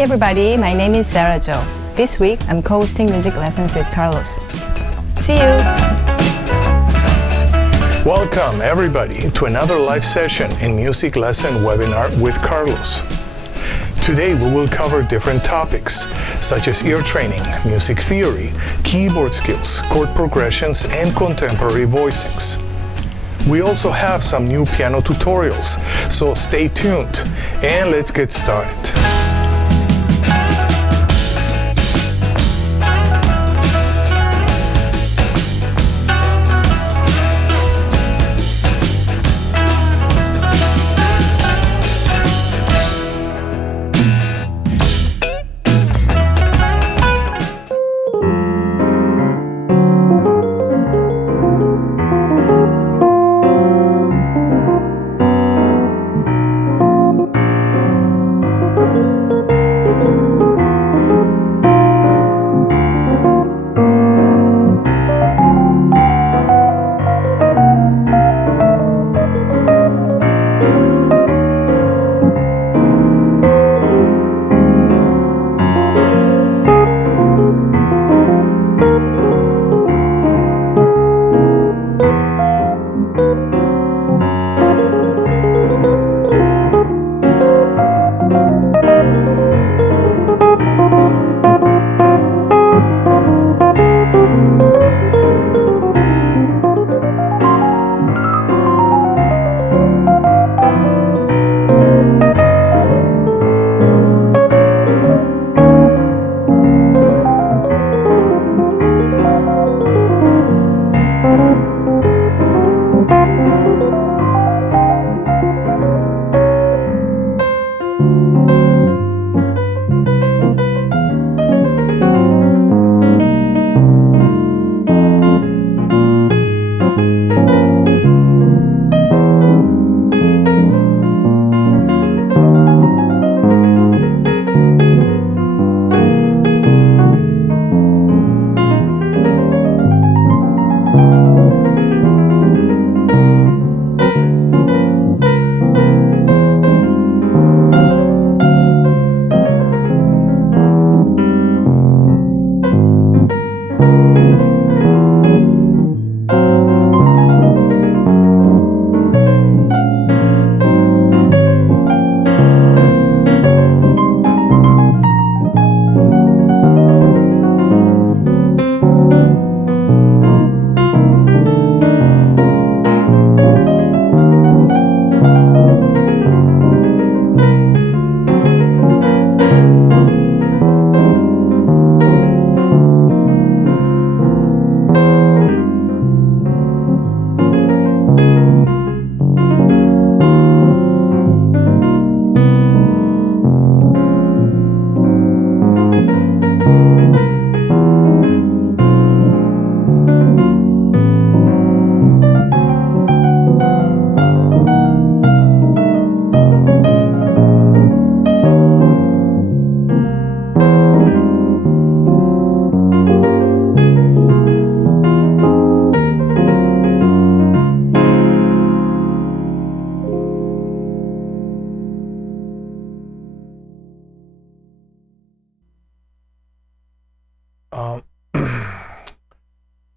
Hi everybody, my name is Sera Jo. This week I'm co-hosting music lessons with Carlos. See you! Welcome everybody to another live session in music lesson webinar with Carlos. Today we will cover different topics such as ear training, music theory, keyboard skills, chord progressions, and contemporary voicings. We also have some new piano tutorials, so stay tuned and let's get started.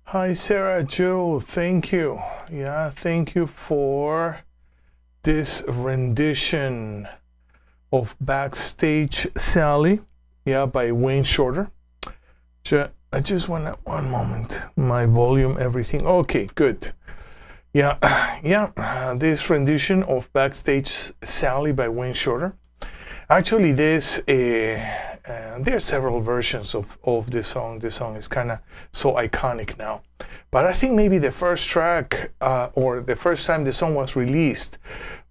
Hi Sera Jo, thank you. Yeah, thank you for this rendition of Backstage Sally, yeah, by Wayne Shorter. I just want one moment, my volume, everything. Okay, good. Yeah, this rendition of Backstage Sally by Wayne Shorter. Actually, there are several versions of this song. This song is kind of so iconic now. But I think maybe the first track or the first time the song was released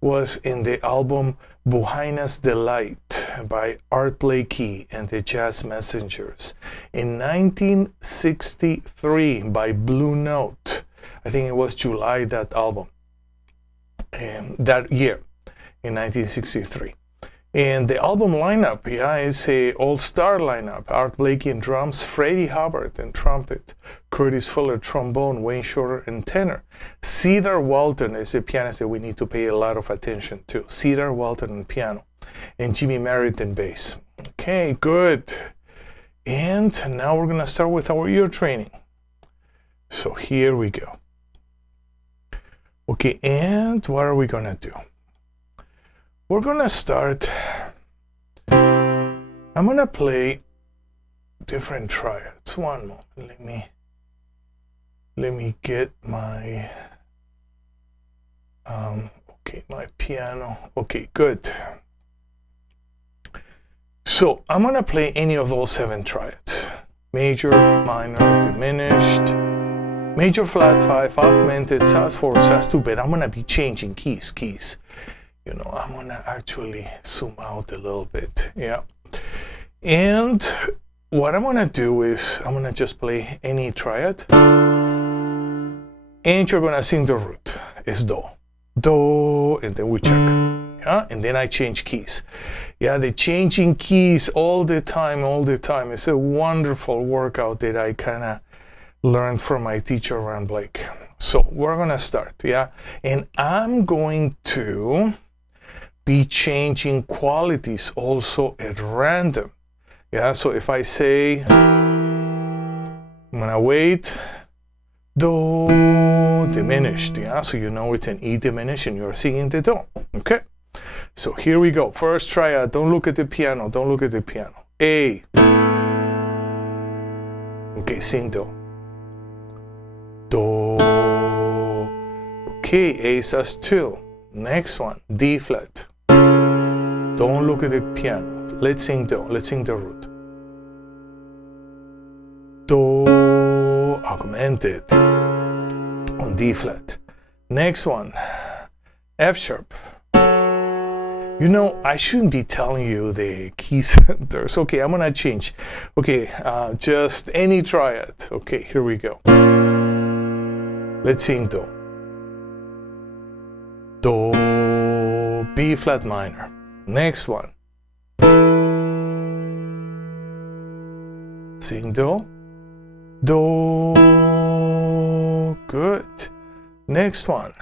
was in the album Buhaina's Delight by Art Blakey and the Jazz Messengers in 1963 by Blue Note. I think it was July, that album, that year in 1963. And the album lineup, yeah, is a all-star lineup. Art Blakey in drums, Freddie Hubbard in trumpet, Curtis Fuller trombone, Wayne Shorter in tenor. Cedar Walton is a pianist that we need to pay a lot of attention to. Cedar Walton in piano, and Jimmy Merritt in bass. Okay, good. And now we're gonna start with our ear training. So here we go. Okay, and what are we gonna do? We're gonna start. I'm gonna play different triads. One moment, let me get my okay, my piano. Okay, good. So I'm gonna play any of those 7 triads: major, minor, diminished, major flat 5, augmented, sus4, sus2, but I'm gonna be changing keys. You know, I'm gonna actually zoom out a little bit. Yeah. And what I'm gonna do is I'm gonna just play any triad, and you're gonna sing the root. It's do, do, and then we check. Yeah, and then I change keys. Yeah, the changing keys all the time. It's a wonderful workout that I kind of learned from my teacher, Ron Blake. So we're gonna start. Yeah, and I'm going to be changing qualities also at random. Yeah, so if I say, I'm gonna wait, do diminished. Yeah, so you know it's an E diminished and you're singing the do. Okay, so here we go. First triad. Don't look at the piano. A. Okay, sing do. Do. Okay, A sus2. Next one, D flat. Don't look at the piano. Let's sing do. Let's sing the root. Do augmented on D flat. Next one, F sharp. You know, I shouldn't be telling you the key centers. Okay, I'm gonna change. Okay, just any triad. Okay, here we go. Let's sing do. Do, B flat minor. Next one. Sing do. Do. Good. Next one.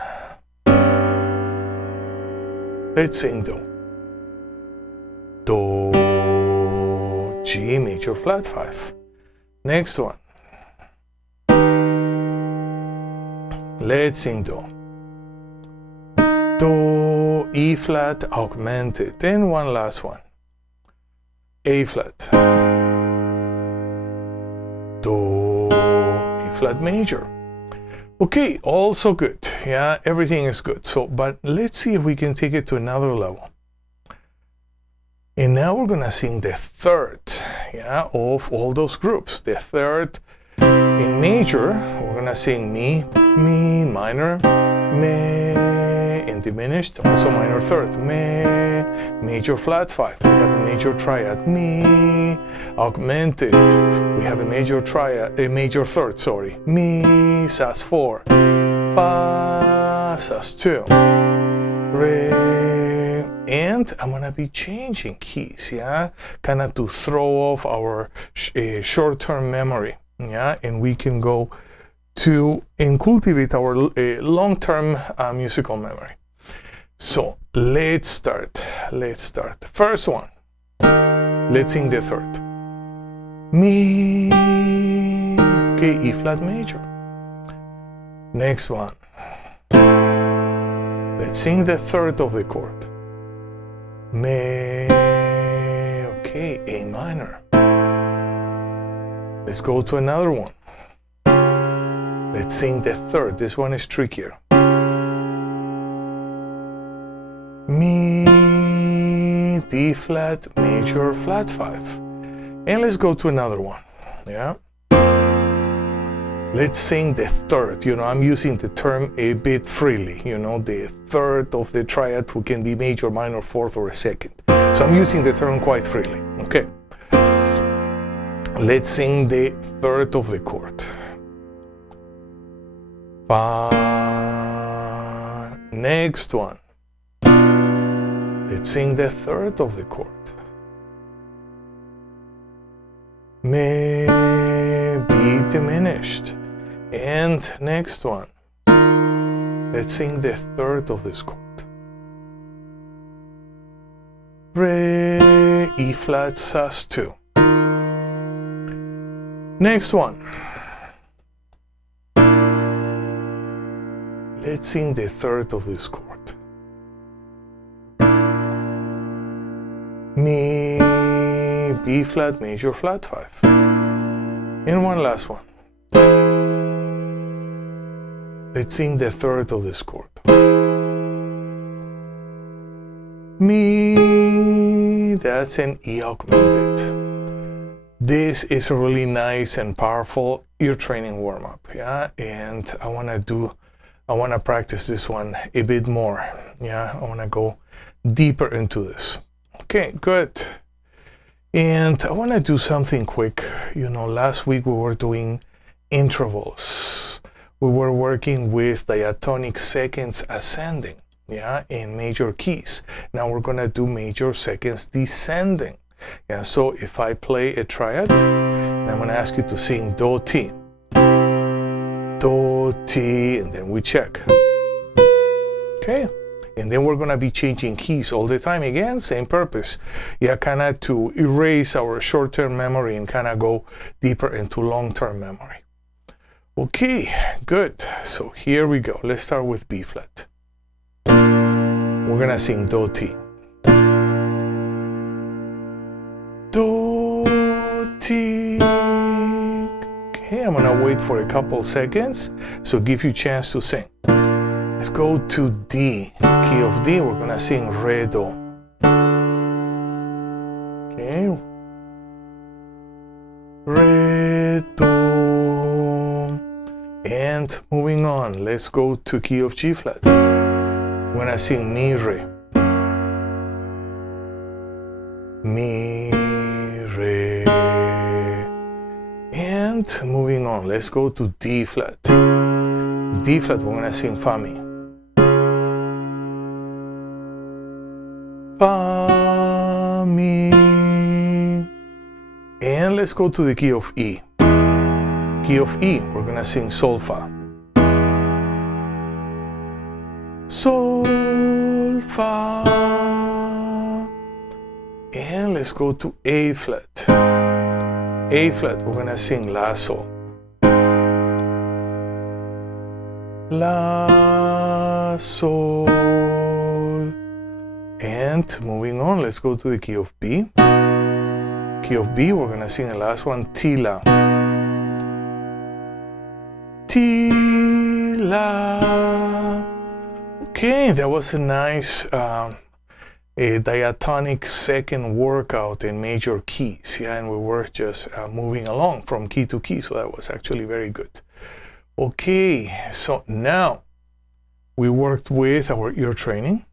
Let's sing do. Do. G major flat 5. Next one. Let's sing do. Do, E flat augmented. And one last one. A flat. Do, A flat major. Okay, also good. Yeah, everything is good. So, but let's see if we can take it to another level. And now we're gonna sing the third, yeah, of all those groups. The third in major, we're gonna sing mi, minor, me, in diminished, also minor third, me, major flat 5. We have a major triad, mi, augmented. We have a major triad, a major third, sorry, mi, sus4, fa, sus2, re, and I'm gonna be changing keys, yeah, kind of to throw off our short-term memory, yeah, and we can go to and cultivate our long-term musical memory. So let's start. First one. Let's sing the third. Mi. Okay, E flat major. Next one. Let's sing the third of the chord. Me. Okay, A minor. Let's go to another one. Let's sing the third. This one is trickier. Mi, D flat, major, flat 5. And let's go to another one. Yeah. Let's sing the third. You know, I'm using the term a bit freely. You know, the third of the triad who can be major, minor, fourth, or a second. So I'm using the term quite freely. Okay. Let's sing the third of the chord. Fa. Next one. Let's sing the third of the chord. Me, B diminished. And next one. Let's sing the third of this chord. Re, E flat, sus2. Next one. Let's sing the third of this chord. Mi, B flat, major flat 5. And one last one. Let's sing the third of this chord. Mi, that's an E augmented. This is a really nice and powerful ear training warm-up, yeah? And I want to practice this one a bit more, yeah? I want to go deeper into this. Okay, good. And I want to do something quick. You know, last week we were doing intervals. We were working with diatonic seconds ascending, yeah, in major keys. Now we're going to do major seconds descending. Yeah, so if I play a triad, I'm going to ask you to sing Do, Ti, Do, Ti, and then we check. Okay, and then we're going to be changing keys all the time. Again, same purpose. Yeah, kind of to erase our short-term memory and kind of go deeper into long-term memory. Okay, good. So here we go. Let's start with B flat. We're going to sing Do, Ti. Do, Ti. Okay, I'm gonna wait for a couple seconds, so give you a chance to sing. Let's go to D, key of D. We're gonna sing Re, Do. Okay. Re, Do. And moving on, let's go to key of G flat. We're gonna sing Mi, Re. Mi, Re. And moving on, let's go to D flat. D flat, we're gonna sing Fa, Mi. Fa, Mi. And let's go to the key of E. Key of E, we're gonna sing Sol, Fa. Sol, Fa. And let's go to A flat. A flat, we're gonna sing La, Sol. La, Sol. And moving on, let's go to the key of B. Key of B, we're gonna sing the last one, Ti, La. Ti, La. Okay, that was a nice a diatonic second workout in major keys, yeah, and we were just moving along from key to key, so that was actually very good. Okay, so now we worked with our ear training.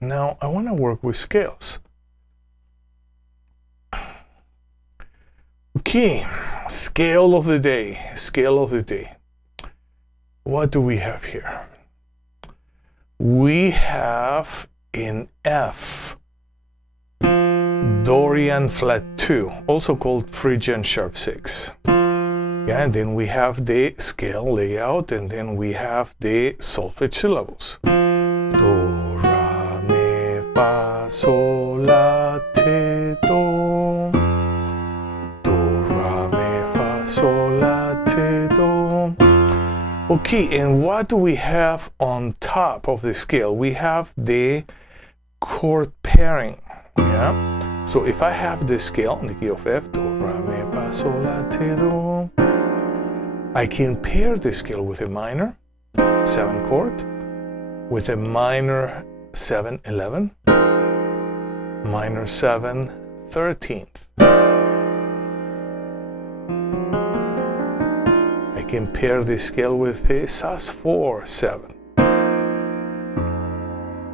Now I want to work with scales. Okay, scale of the day, scale of the day. What do we have here? We have in F, Dorian flat 2, also called Phrygian sharp 6. Yeah, and then we have the scale layout, and then we have the solfege syllables. Do, ra, mi, fa, sol, la, ti, do. Do, ra, mi, fa, sol, la, ti, do. Okay, and what do we have on top of the scale? We have the chord pairing, yeah? So if I have the scale in the key of F, Do, Ra, Mi, Fa, Sol, La, Ti, Do, I can pair the scale with a minor 7 chord, with a minor 7, 11, minor 7, 13th. I can pair the scale with a sus4, 7.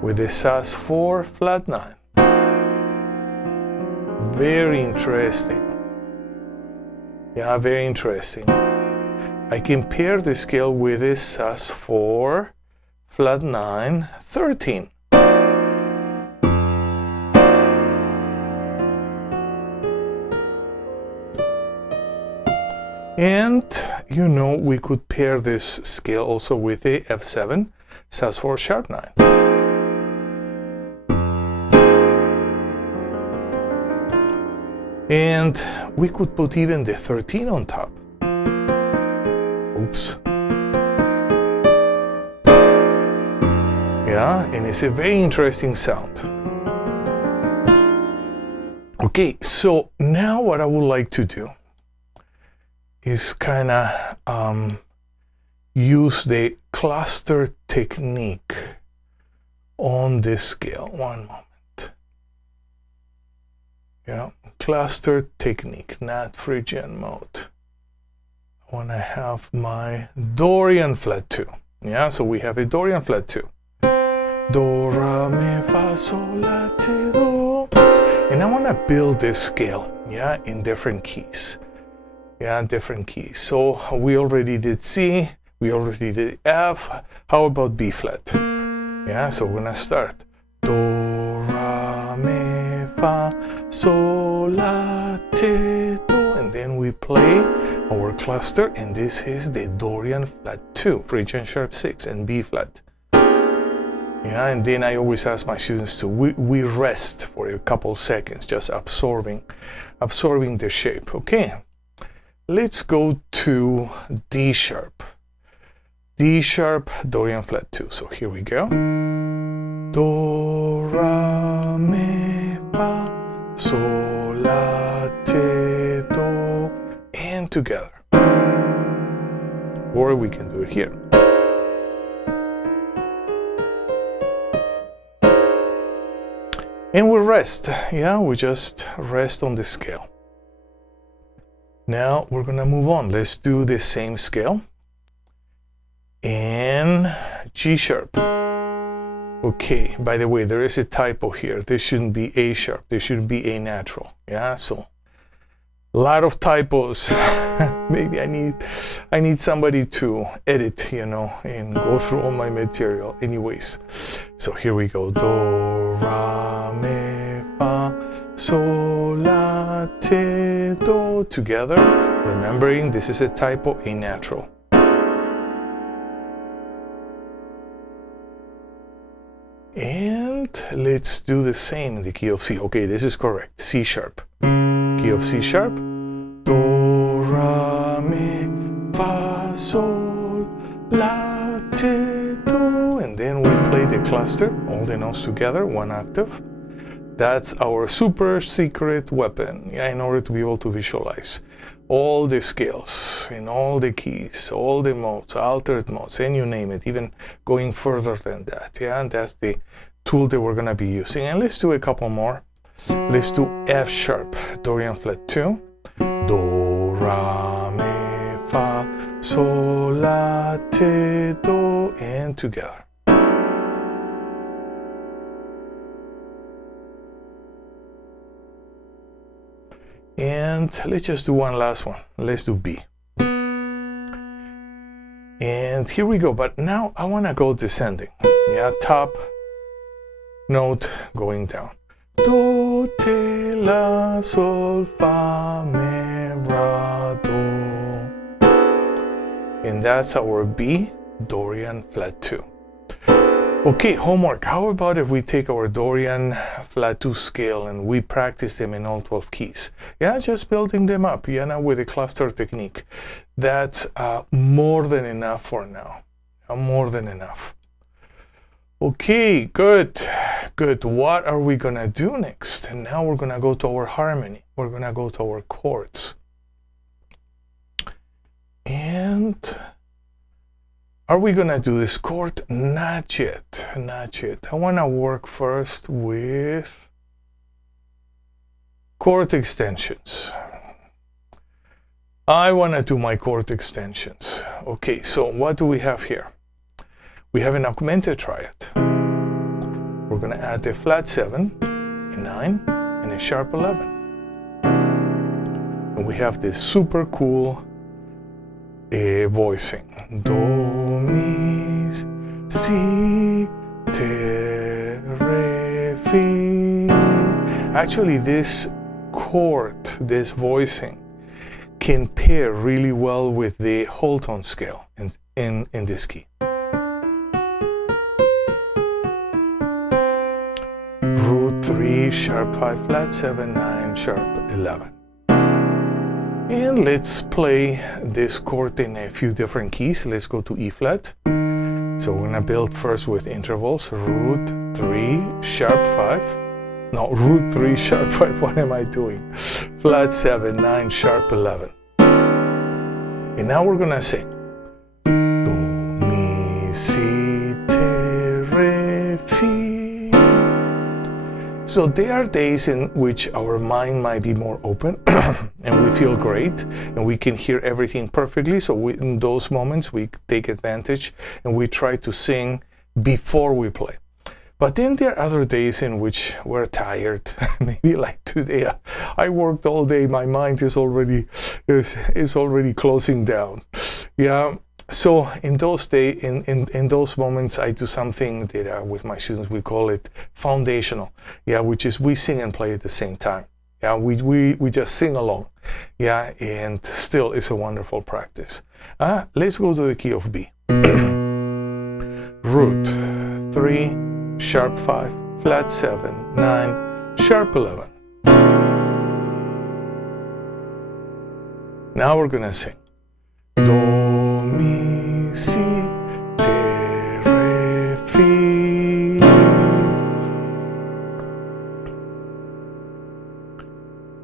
With the sus4 flat 9. Very interesting. Yeah, very interesting. I can pair the scale with a sus4 flat 9, 13. And you know, we could pair this scale also with a F7 sus4 sharp 9. And we could put even the 13 on top. Oops. Yeah, and it's a very interesting sound. Okay, so now what I would like to do is kind of use the cluster technique on this scale. One moment. Yeah, cluster technique, not Phrygian mode. I want to have my Dorian flat 2. Yeah, so we have a Dorian flat 2. Do, ra, mi, fa, sol, la, ti, do. And I want to build this scale, yeah, in different keys. Yeah, different keys. So we already did C, we already did F. How about B flat? Yeah, so we're going to start. Do, ra, mi, fa, sol, la, ti, do. And then we play our cluster, and this is the Dorian flat 2, Phrygian sharp 6, and B flat. Yeah, and then I always ask my students to, we rest for a couple seconds, just absorbing the shape. Okay, let's go to D sharp. D sharp, Dorian flat 2. So here we go. Do, ra, mi, fa, sol, la, ti, do, and together. Or we can do it here. And we rest, yeah, we just rest on the scale. Now we're gonna move on. Let's do the same scale in G sharp. Okay, by the way, there is a typo here. This shouldn't be A sharp, this should be A natural. Yeah, so a lot of typos. Maybe I need somebody to edit, you know, and go through all my material. Anyways, so here we go. Do, ra, mi, fa, sol, la, ti, do, together. Remembering this is a typo, A natural. And let's do the same in the key of C. Okay, this is correct. C sharp. Key of C sharp. Do, ra, mi, fa, sol, la, ti, do. And then we play the cluster, all the notes together, one octave. That's our super secret weapon, yeah, in order to be able to visualize all the scales in all the keys, all the modes, altered modes, and you name it, even going further than that. Yeah, and that's the tool that we're gonna be using. And let's do a couple more. Let's do F sharp, Dorian flat 2. Do, ra, mi, fa, sol, la, ti, do, and together. And let's just do one last one. Let's do B. And here we go, but now I want to go descending. Yeah, top note going down. Do, te, la, sol, fa, mi, ra, do. And that's our B, Dorian flat 2. Okay, homework. How about if we take our Dorian flat 2 scale and we practice them in all 12 keys? Yeah, just building them up, you know, with a cluster technique. That's more than enough for now. More than enough. Okay, good. Good. What are we gonna do next? And now we're gonna go to our harmony. We're gonna go to our chords. And are we gonna do this chord? Not yet, not yet. I wanna work first with chord extensions. I wanna do my chord extensions. Okay, so what do we have here? We have an augmented triad. We're gonna add a flat 7, a 9, and a sharp 11. And we have this super cool voicing. Do, mi, si, te, re, fi. Actually, this chord, this voicing, can pair really well with the whole tone scale in this key. Root 3, sharp 5, flat 7, 9, sharp 11. And let's play this chord in a few different keys. Let's go to E flat. So we're gonna build first with intervals, root 3, sharp 5. No, root 3, sharp 5, what am I doing? Flat 7, 9, sharp 11. And now we're gonna sing. Do, mi, si, te, re, fi. So there are days in which our mind might be more open and we feel great and we can hear everything perfectly. So in those moments we take advantage and we try to sing before we play. But then there are other days in which we're tired. Maybe like today, I worked all day. My mind is already closing down. Yeah. So in those days, in those moments, I do something that with my students we call it foundational. Yeah, which is we sing and play at the same time. Yeah, we just sing along. Yeah, and still it's a wonderful practice. Let's go to the key of B. Root 3, sharp 5, flat 7, 9, sharp 11. Now we're gonna sing. Do, mi, si, te, re, fi.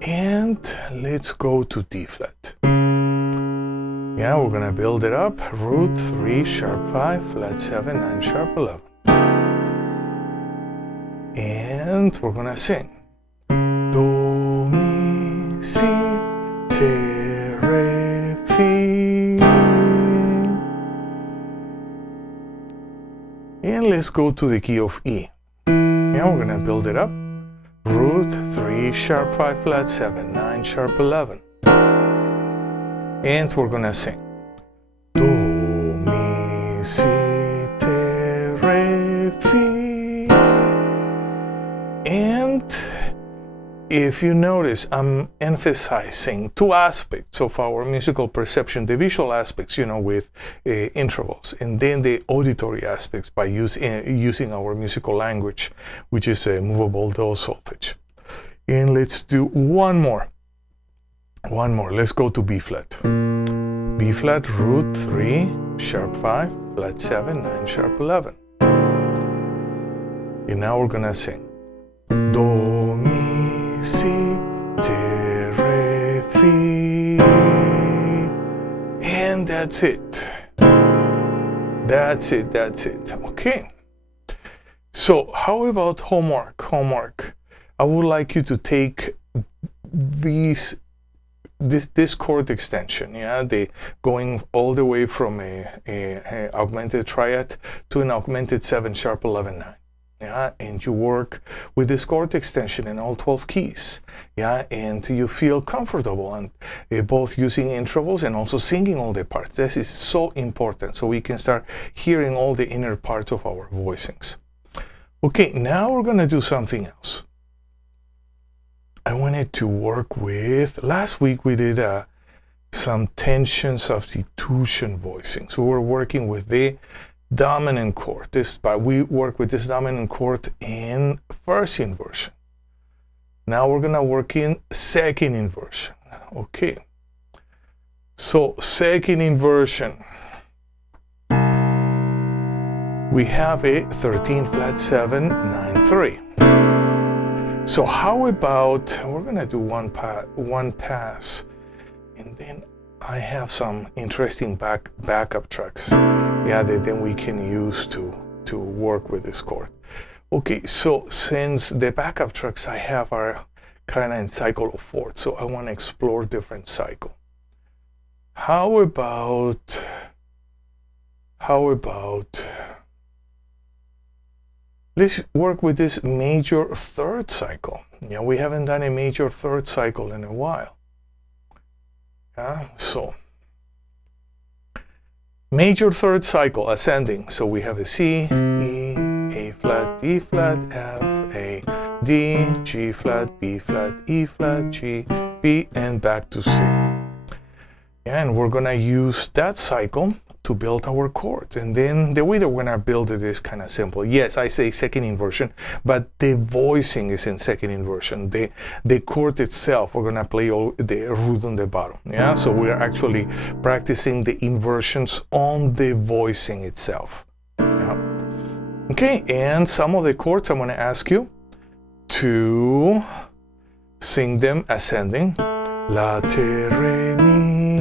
And let's go to D flat. Yeah, we're gonna build it up. Root 3, sharp 5, flat 7, 9, sharp 11. And we're gonna sing. Do, mi, si, te, re, fi. And let's go to the key of E. Now we're gonna build it up. Root 3, sharp 5, flat 7, 9, sharp 11. And we're gonna sing. Do, mi, si, te, re, fi. And if you notice, I'm emphasizing two aspects of our musical perception, the visual aspects, with intervals, and then the auditory aspects by using our musical language, which is a movable do solfege. And let's do one more. Let's go to B flat. B flat, root 3, sharp 5, flat 7, 9, sharp 11. And now we're gonna sing. Do, mi, si, te, re, fi. And that's it. That's it. Okay. So how about homework? I would like you to take this chord extension, going all the way from a augmented triad to an augmented 7 sharp 11 9. Yeah, and you work with this chord extension in all 12 keys. Yeah, and you feel comfortable and both using intervals and also singing all the parts. This is so important, so we can start hearing all the inner parts of our voicings. Okay, now we're gonna do something else. I wanted to work with, last week we did some tension substitution voicings. We were working with the dominant chord. We work with this dominant chord in first inversion. Now we're gonna work in second inversion. Okay. So second inversion. We have a 13 flat 7 9 3. So how about we're gonna do one pass, and then I have some interesting backup tracks, that then we can use to work with this chord. Okay, so since the backup tracks I have are kind of in cycle of fourth, so I want to explore different cycle. How about let's work with this major third cycle. We haven't done a major third cycle in a while. So major third cycle ascending. So we have a C, E, A flat, D flat, F, A, D, G flat, B flat, E flat, G, B, and back to C. And we're gonna use that cycle to build our chords. And then the way that we're gonna build it is kind of simple. Yes, I say second inversion, but the voicing is in second inversion. The chord itself, we're gonna play all the root on the bottom. Yeah, so we're actually practicing the inversions on the voicing itself. Yeah. Okay, and some of the chords I'm gonna ask you to sing them ascending. La, te, re, mi.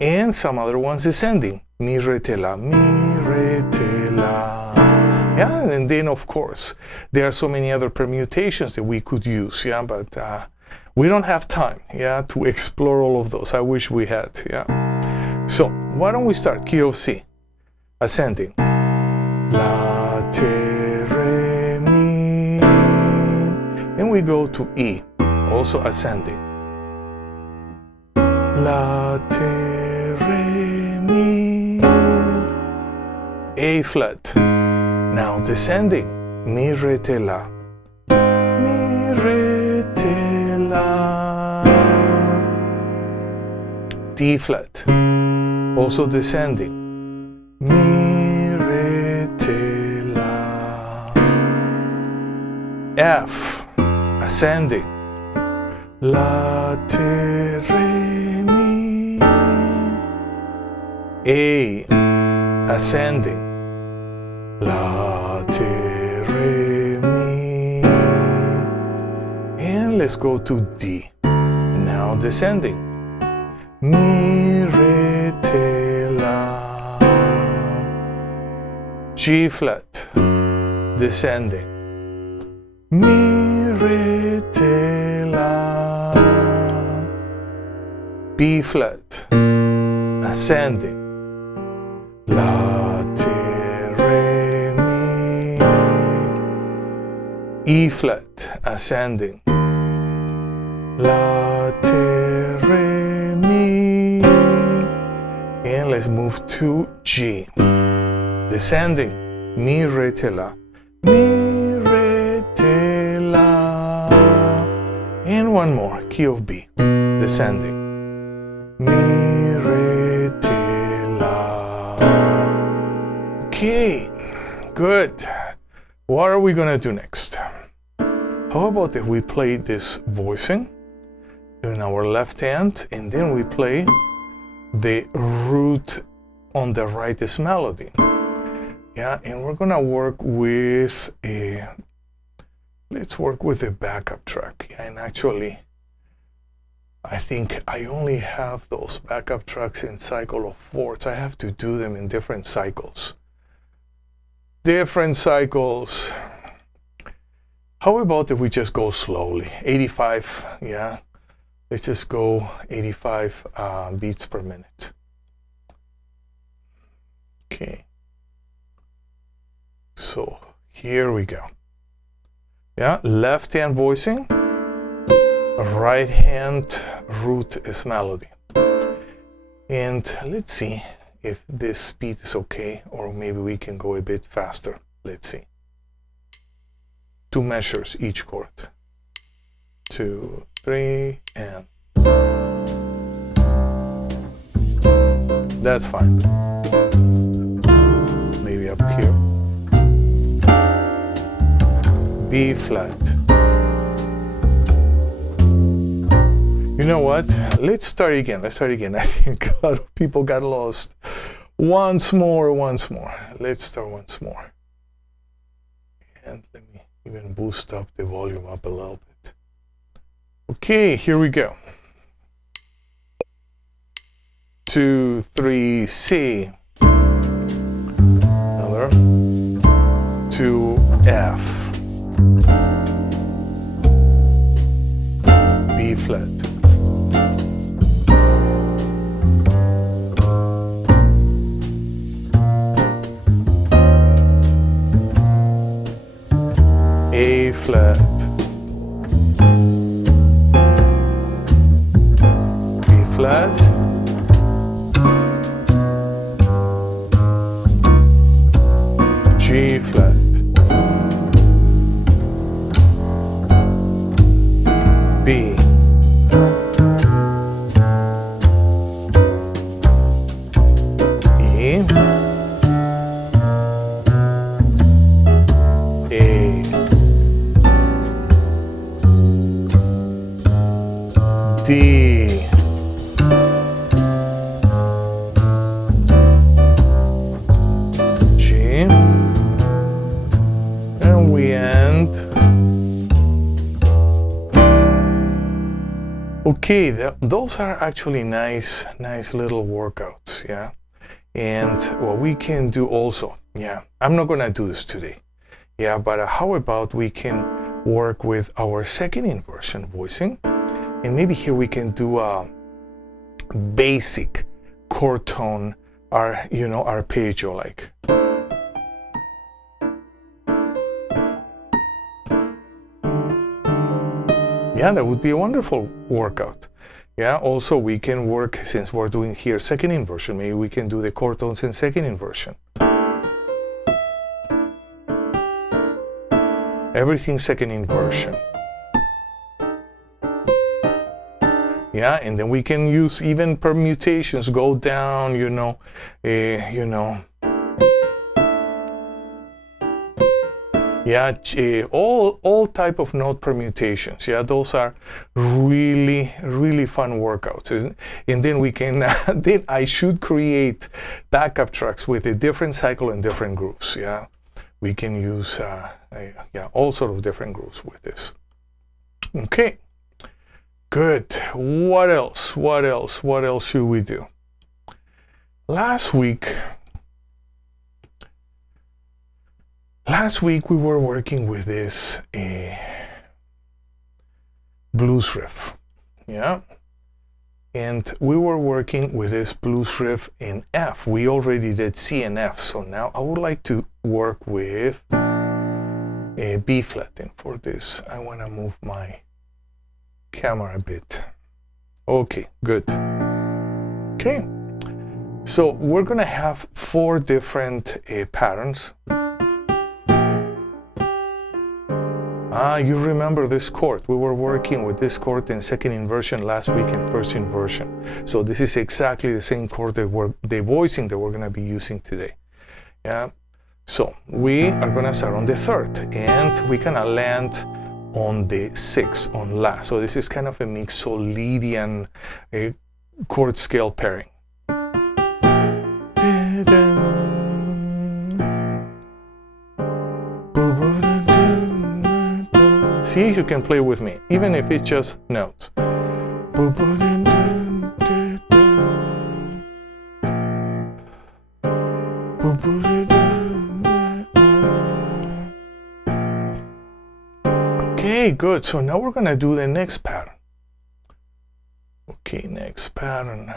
And some other ones descending. Mi, re, te, la, mi, re, te, la. Yeah, and then of course, there are so many other permutations that we could use, yeah, but we don't have time, yeah, to explore all of those. I wish we had, yeah. So, why don't we start? Key of C, ascending. La, te, re, mi. And we go to E, also ascending. La, te, re, mi. A flat. Now descending. Mi, re, te, la. Mi, re, te, la. D flat. Also descending. Mi, re, te, la. F. Ascending. La, te, re, mi. A. Ascending. La, te, re, mi. And let's go to D. Now descending. Mi, re, te, la. G flat. Descending. Mi, re, te, la. B flat. Ascending. La, te, re, mi. E flat, ascending. La, te, re, mi. And let's move to G. Descending. Mi, re, te, la. Mi, re, te, la. And one more, key of B. Descending. Mi, re, te, la. Okay, good. What are we gonna do next? How about if we play this voicing in our left hand and then we play the root on the right is melody. Yeah, and we're gonna work with let's work with a backup track. Yeah, and actually, I think I only have those backup tracks in cycle of 4, so I have to do them in different cycles. Different cycles. How about if we just go slowly? 85, yeah. Let's just go 85 beats per minute. Okay. So here we go. Yeah, left hand voicing, right hand root is melody. And let's see if this speed is okay, or maybe we can go a bit faster. Let's see. 2 measures each chord. 2, 3, and that's fine. Maybe up here. B flat. You know what? Let's start again. Let's start again. I think a lot of people got lost. Once more. Let's start once more. And let me even boost up the volume up a little bit. Okay, here we go. 2, 3, C. Another. 2, F. B flat. A flat. B flat. G flat. B. D. G. And we end. Okay, those are actually nice little workouts, yeah. And what we can do also, yeah, I'm not gonna do this today, yeah, but how about we can work with our second inversion voicing, and maybe here we can do a basic chord tone, arpeggio like. Yeah, that would be a wonderful workout. Yeah, also we can work, since we're doing here second inversion, maybe we can do the chord tones in second inversion. Everything second inversion. Yeah, and then we can use even permutations, go down, yeah, all type of note permutations. Yeah, those are really fun workouts. And then we can, then I should create backup tracks with a different cycle and different grooves. Yeah, we can use all sort of different grooves with this. Okay, good. What else? What else should we do? Last week we were working with this blues riff, yeah, and we were working with this blues riff in F. We already did C and F, so now I would like to work with a B flat, and for this I want to move my camera a bit. Okay, good. Okay, so we're gonna have 4 different patterns. You remember this chord. We were working with this chord in second inversion last week and first inversion. So this is exactly the same chord that the voicing that we're going to be using today. Yeah. So we are going to start on the 3rd, and we kind of land on the 6th on La. So this is kind of a Mixolydian chord scale pairing. See if you can play with me, even if it's just notes. Okay, good. So now we're gonna do the next pattern. Okay, next pattern.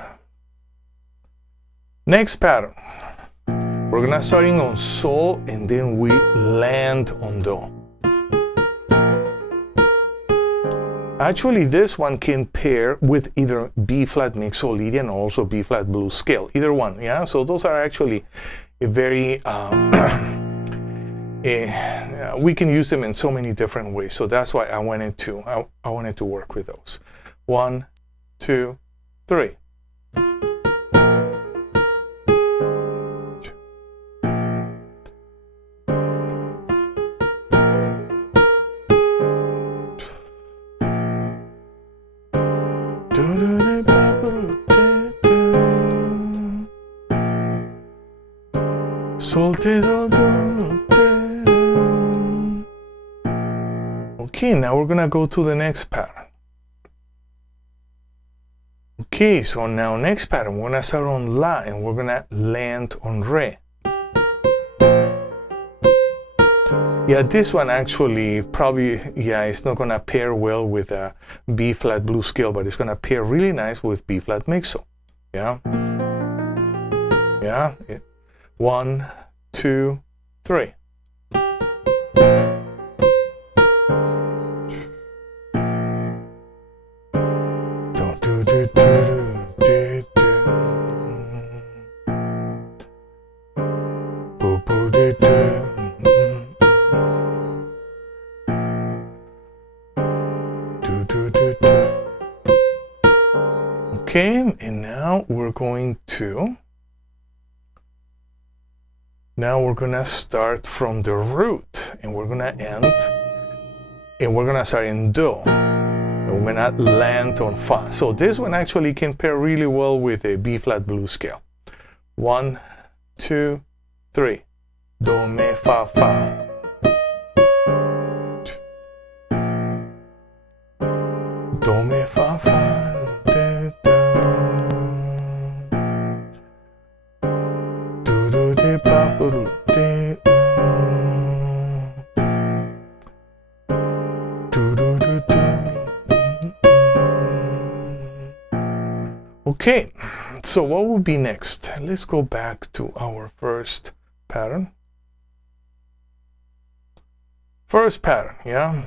We're gonna starting on Sol, and then we land on Do. Actually, this one can pair with either B flat Mixolydian or also B flat blues scale, either one. Yeah, so those are actually a very we can use them in so many different ways. So that's why I wanted to work with those. 1, 2, 3. Okay, now we're gonna go to the next pattern. Okay, so now next pattern, we're gonna start on La, and we're gonna land on Re. Yeah, this one actually probably, yeah, it's not gonna pair well with a B flat blues scale, but it's gonna pair really nice with B flat mixo. Yeah. Yeah. 1, 2, 3. Okay, and now we're going to start from the root, and we're gonna end, and we're gonna start in Do. And we're gonna land on fa. So this one actually can pair really well with a B flat blues scale. 1, 2, 3. Do, me, fa, fa. Do, me, fa, fa. Da, da. Do, do, de, ba, do, de, do, do, do, do. Okay, so what will be next? Let's go back to our first pattern. First pattern, yeah?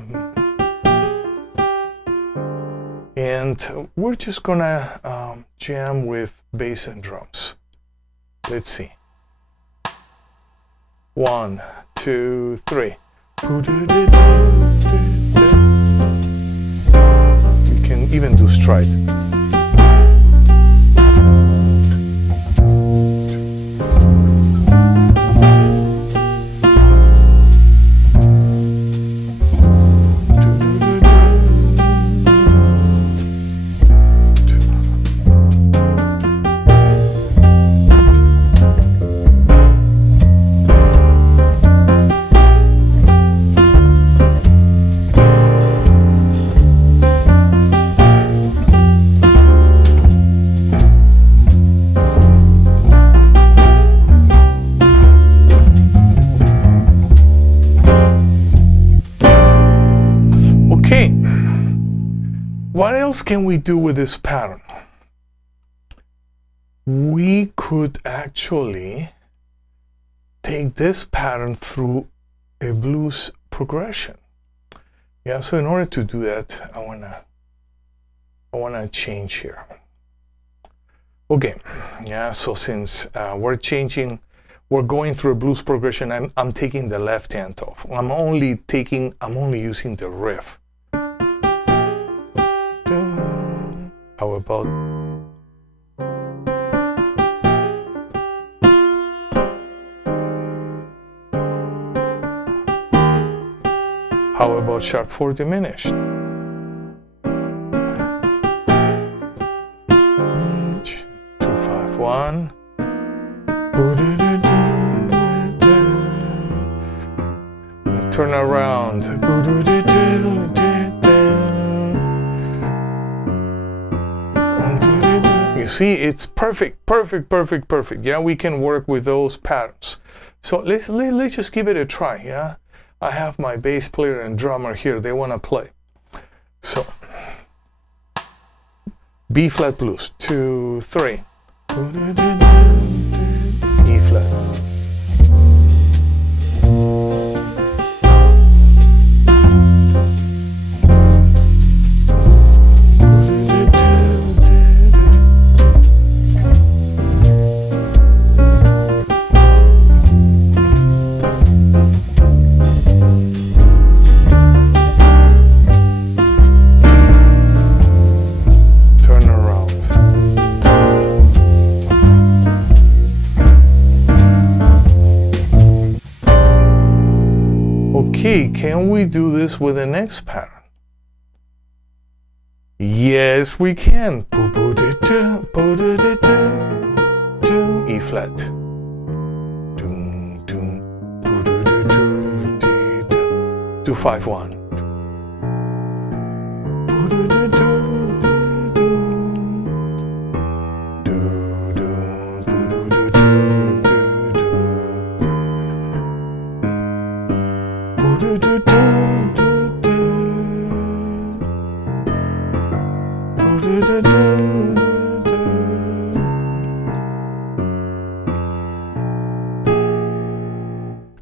And we're just gonna jam with bass and drums. Let's see. 1, 2, 3. We can even do stride. What else can we do with this pattern? We could actually take this pattern through a blues progression. Yeah, so in order to do that, I wanna change here. Okay, yeah, so since we're going through a blues progression, I'm taking the left hand off. I'm only using the riff. How about sharp 4 diminished? 2, 5, 1. Turn around. You see, it's perfect. Yeah, we can work with those patterns. So let's just give it a try. Yeah, I have my bass player and drummer here. They want to play. So B flat blues, 2, 3. E flat. Okay, can we do this with the next pattern? Yes, we can. E flat. 2, 5, 1.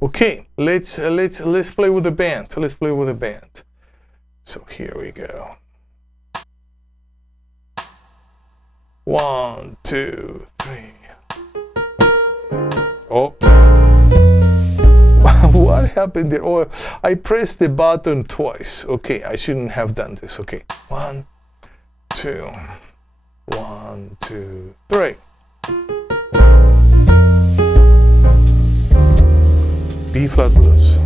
Okay, let's play with the band. Let's play with the band. So here we go. 1, 2, 3. Oh, what happened there? Oh, I pressed the button twice. Okay, I shouldn't have done this. Okay, 1, 2, 1, 2, 3. B flat blues.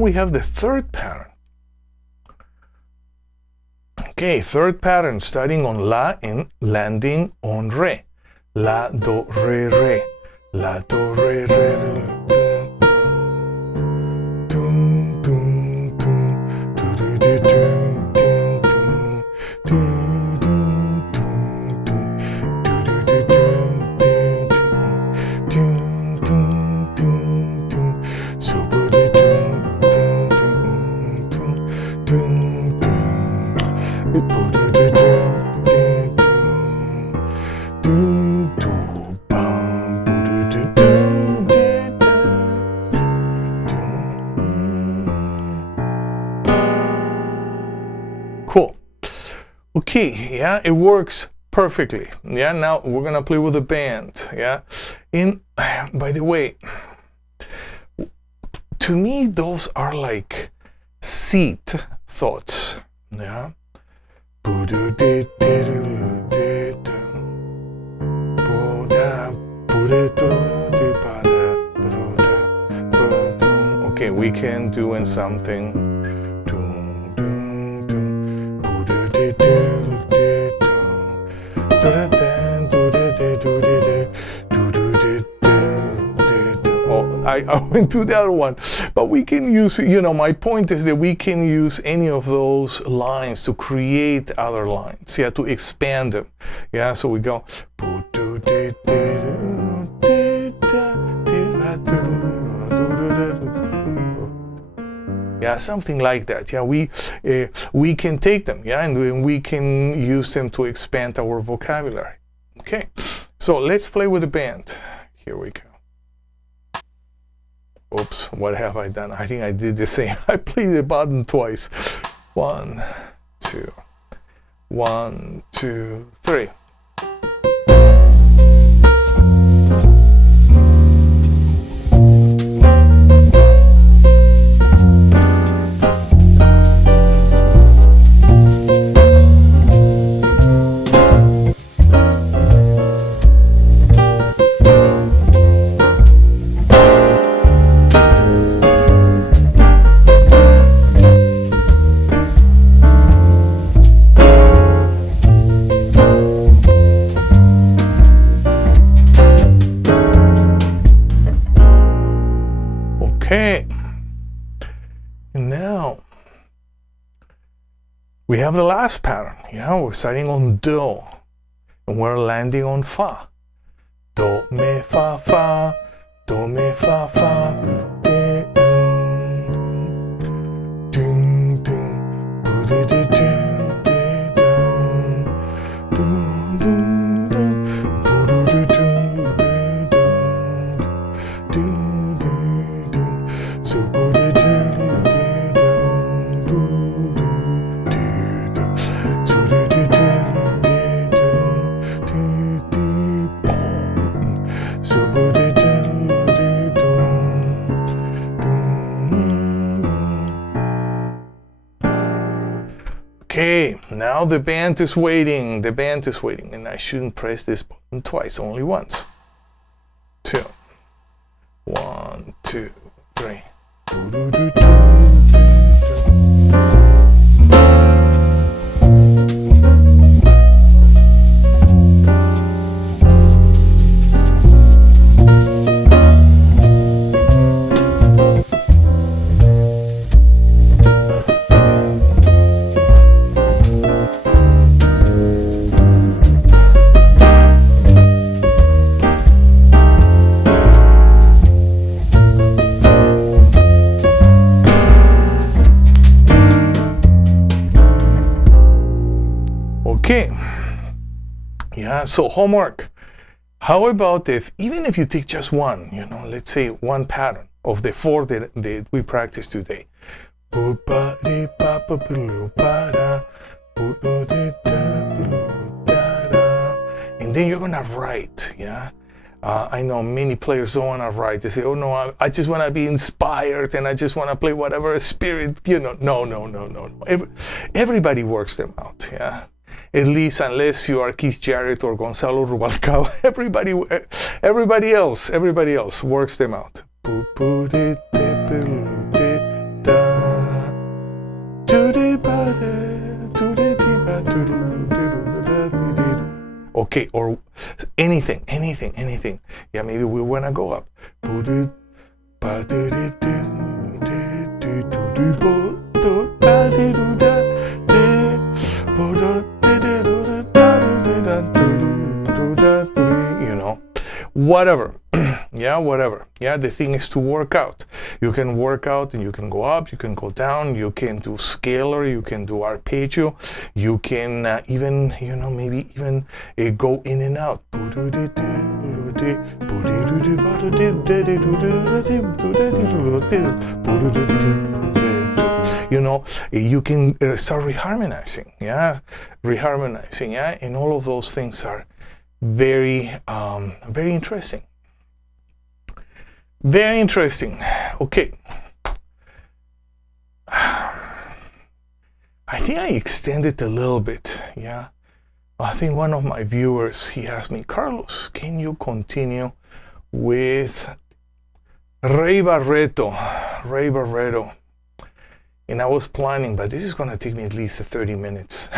we have the third pattern. Okay, third pattern, starting on La and landing on Re. La, Do, Re, Re. La, Do, Re, Re, Re. Dum, dum, dum, dum, dum, dum, dum, dum, dum, dum, dum, dum, dum. So, dum, dum, dum, dum, dum, dum. Cool. Okay, yeah, it works perfectly. Yeah, now we're gonna play with the band. Yeah, by the way, to me those are like seed thoughts. Yeah. Okay, we can do in something. I went to the other one, but we can use, my point is that we can use any of those lines to create other lines, yeah, to expand them, yeah, so we go, yeah, something like that, yeah, we can take them, yeah, and we can use them to expand our vocabulary. Okay, so let's play with the band. Here we go. Oops, what have I done? I think I did the same. I played the button twice. 1, 2, 1, 2, 3. Okay, and now we have the last pattern. Yeah, we're starting on Do, and we're landing on Fa. Do, me, fa, fa, do, me, fa, fa, de, dum, dum, bu, de, de, dum, de, dum, dum, dum, bu, de, de, dum, de, dum, dum, dum. So okay, now the band is waiting. The band is waiting, and I shouldn't press this button twice, only once. 2, 1, 2, 3. Okay, yeah, so homework. How about even if you take just one, let's say one pattern of the 4 that we practiced today. And then you're gonna write, yeah? I know many players don't wanna write. They say, oh no, I just wanna be inspired and I just wanna play whatever spirit, No. Everybody works them out, yeah? At least unless you are Keith Jarrett or Gonzalo Rubalcaba, everybody else works them out. okay, or anything. Yeah, maybe we want to go up. You know, whatever. Yeah, whatever. Yeah, the thing is to work out. You can work out and you can go up, you can go down, you can do scalar, you can do arpeggio, you can even, you know, maybe even go in and out. You know, you can start reharmonizing. Yeah, reharmonizing. Yeah, and all of those things are very, very interesting. Very interesting. Okay. I think I extended a little bit. Yeah. I think one of my viewers, he asked me, Carlos, can you continue with Ray Barreto? And I was planning, but this is going to take me at least 30 minutes.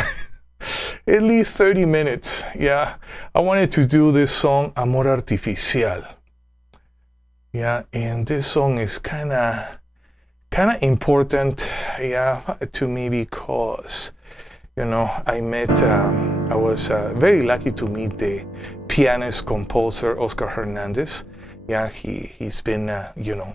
At least 30 minutes. Yeah. I wanted to do this song, Amor Artificial. Yeah, and this song is kind of important, yeah, to me because, you know, I was very lucky to meet the pianist composer Oscar Hernandez. Yeah, he's been, you know,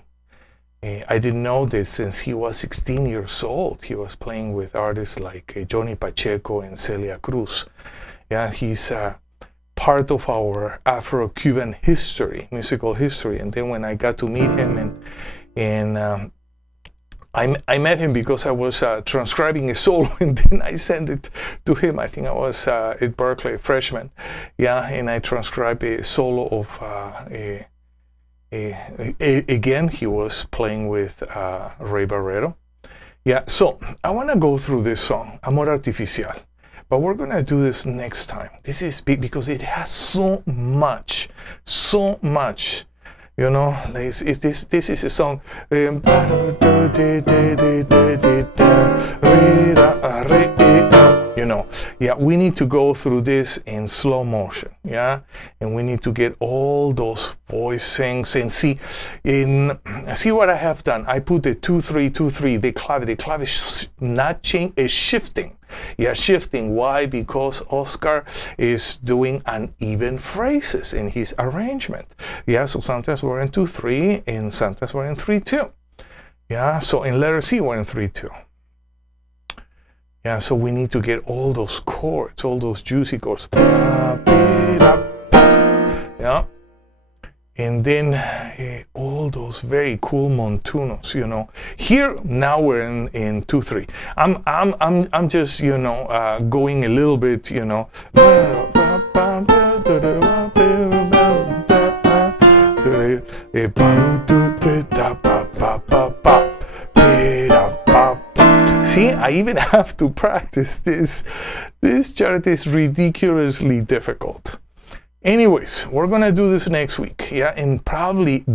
I didn't know this since he was 16 years old. He was playing with artists like Johnny Pacheco and Celia Cruz. Yeah, he's part of our Afro-Cuban history, musical history. And then when I got to meet him, and I met him because I was transcribing a solo, and then I sent it to him. I think I was at Berkeley, a freshman, yeah, and I transcribed a solo of again, he was playing with Ray Barreto. Yeah, so I want to go through this song, Amor Artificial. But we're going to do this next time. This is big because it has so much, you know. This is a song. You know, yeah, we need to go through this in slow motion, yeah, and we need to get all those voicings and see what I have done. I put the 2-3-2-3, the clave is not is shifting. Yeah, shifting. Why? Because Oscar is doing uneven phrases in his arrangement. Yeah, so sometimes we're in 2-3 and sometimes we're in 3-2. Yeah, so in letter C we're in 3-2. Yeah, so we need to get all those chords, all those juicy chords. Yeah. And then all those very cool montunos, you know. Here now we're in 2-3. I'm just, you know, going a little bit, you know. See, I even have to practice this. This chart is ridiculously difficult. Anyways, we're gonna do this next week, yeah, and probably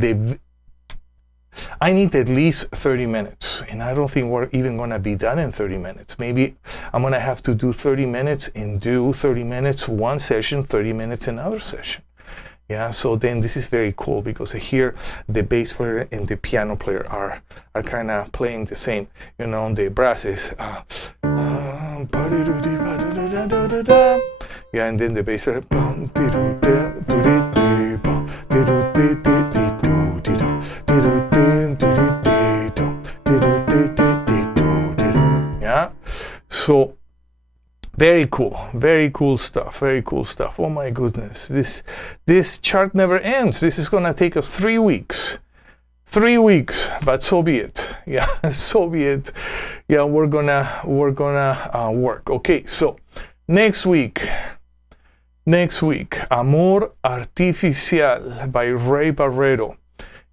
I need at least 30 minutes, and I don't think we're even gonna be done in 30 minutes. Maybe I'm gonna have to do 30 minutes and do 30 minutes one session, 30 minutes another session. Yeah, so then this is very cool because here the bass player and the piano player are kind of playing the same, you know, the brass is yeah, and then the bass player, yeah, so very cool stuff, Oh my goodness, this chart never ends. This is gonna take us 3 weeks, but so be it. Yeah, so be it. Yeah, we're gonna work. Okay, so next week, Amor Artificial by Ray Barreto,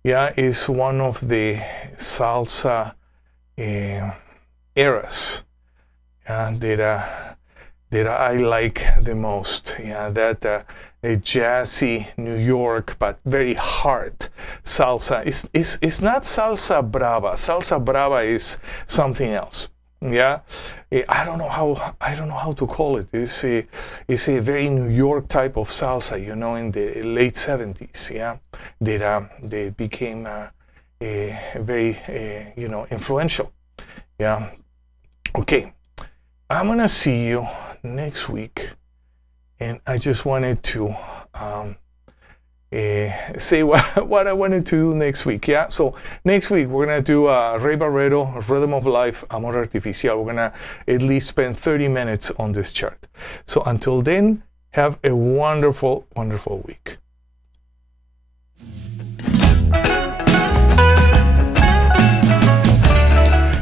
yeah, is one of the salsa eras that I like the most. Yeah, that a jazzy New York, but very hard salsa. It's not salsa brava. Salsa brava is something else. Yeah, I don't know how to call it. It's a very New York type of salsa, you know, in the late 70s. Yeah, they became very you know, influential. Yeah. Okay, I'm gonna see you next week, and I just wanted to say what I wanted to do next week. Yeah, so next week we're gonna do Ray Barreto, Rhythm of Life, Amor Artificial. We're gonna at least spend 30 minutes on this chart. So until then, have a wonderful, wonderful week.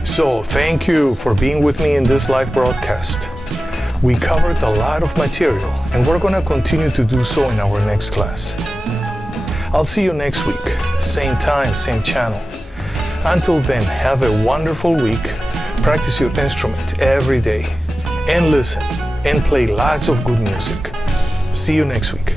So thank you for being with me in this live broadcast. We covered a lot of material, and we're gonna continue to do so in our next class. I'll see you next week, same time, same channel. Until then, have a wonderful week, practice your instrument every day, and listen, and play lots of good music. See you next week.